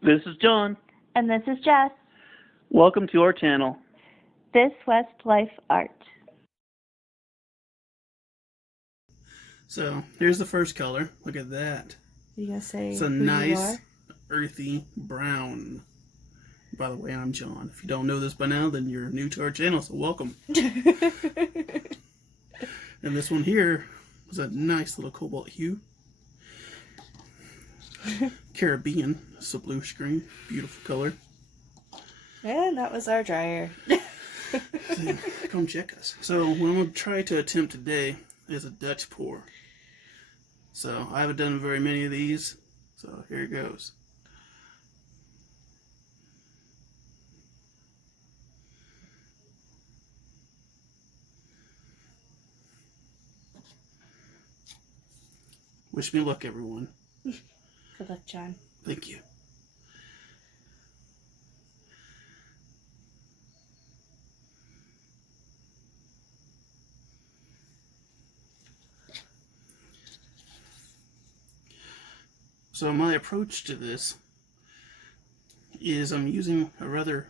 This is John. And this is Jess. Welcome to our channel. This West Life Art. So here's the first color. Look at that. You gonna say It's a who nice you are? earthy brown. By the way, I'm John. If you don't know this by now, then you're new to our channel, so welcome. And this one here was a nice little cobalt hue. Caribbean. It's a bluish green. Beautiful color. And that was our dryer. So, come check us. So what I'm going to try to attempt today is a Dutch pour. So I haven't done very many of these, so here it goes. Wish me luck, everyone. Good luck, John. Thank you. So my approach to this is I'm using a rather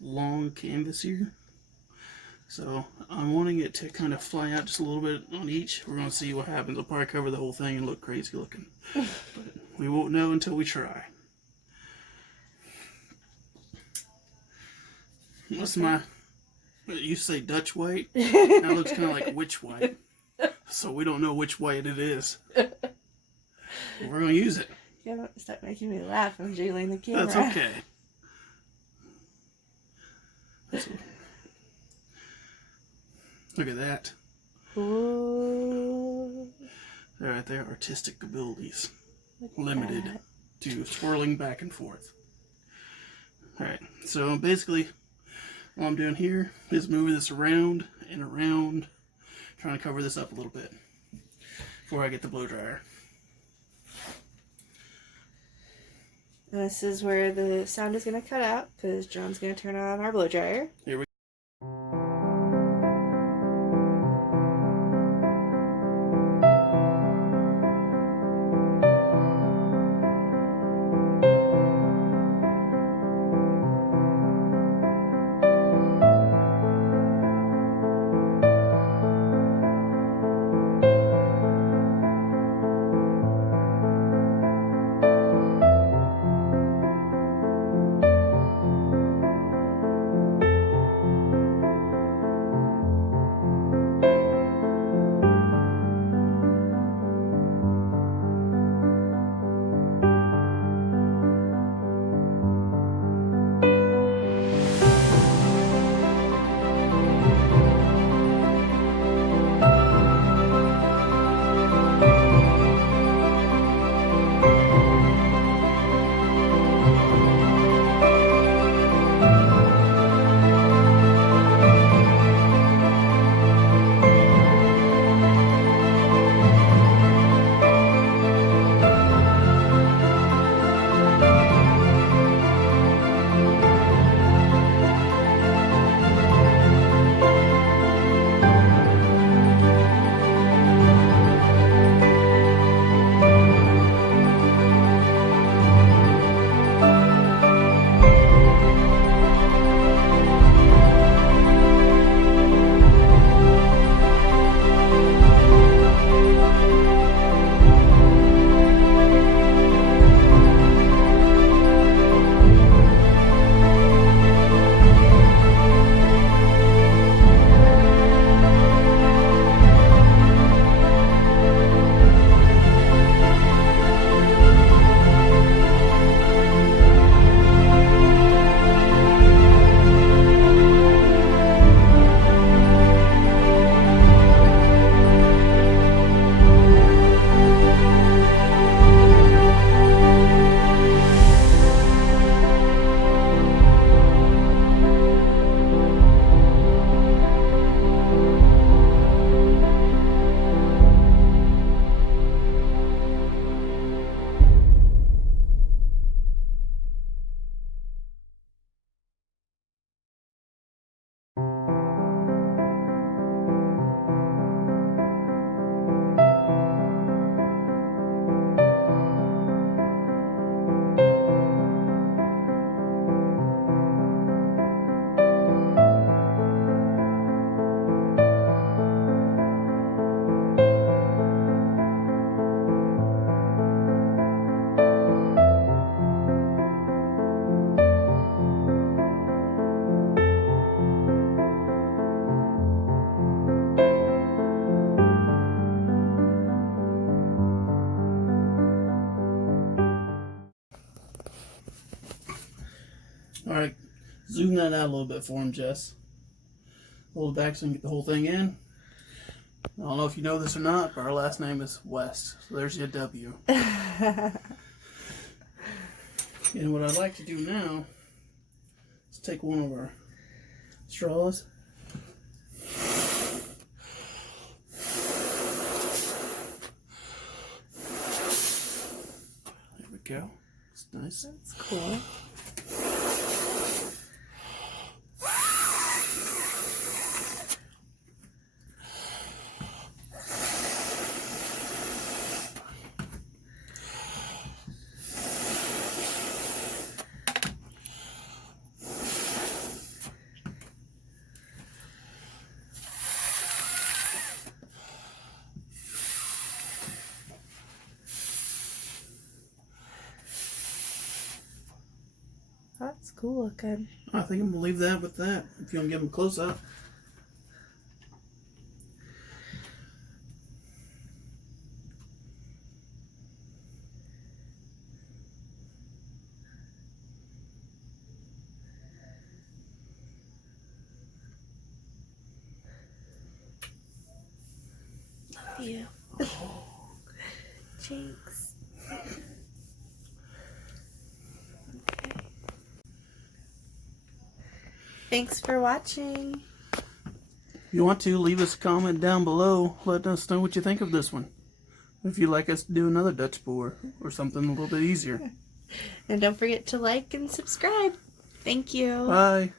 long canvas here. So I'm wanting it to kind of fly out just a little bit on each. We're going to see what happens. I'll probably cover the whole thing and look crazy looking. But we won't know until we try. What's my... You say Dutch white? That looks kind of like witch white. So we don't know which white it is. But we're going to use it. You don't start making me laugh. I'm jiggling the camera. That's okay. Look at that. Ooh. They're right there, artistic abilities. Look at Limited that. to swirling back and forth. Alright, so basically all I'm doing here is moving this around and around, trying to cover this up a little bit before I get the blow dryer. And this is where the sound is going to cut out because John's going to turn on our blow dryer. Here we Alright, zoom that out a little bit for him, Jess. Hold it back so you can get the whole thing in. I don't know if you know this or not, but our last name is West. So there's your W. And what I'd like to do now is take one of our straws. There we go. It's nice. That's cool. That's cool looking. I think I'm going to leave that with that. If you want to give them a close up. You. Jinx. Okay. Thanks for watching. If you want to, leave us a comment down below. Let us know what you think of this one. If you'd like us to do another Dutch pour or something a little bit easier. And don't forget to like and subscribe. Thank you. Bye.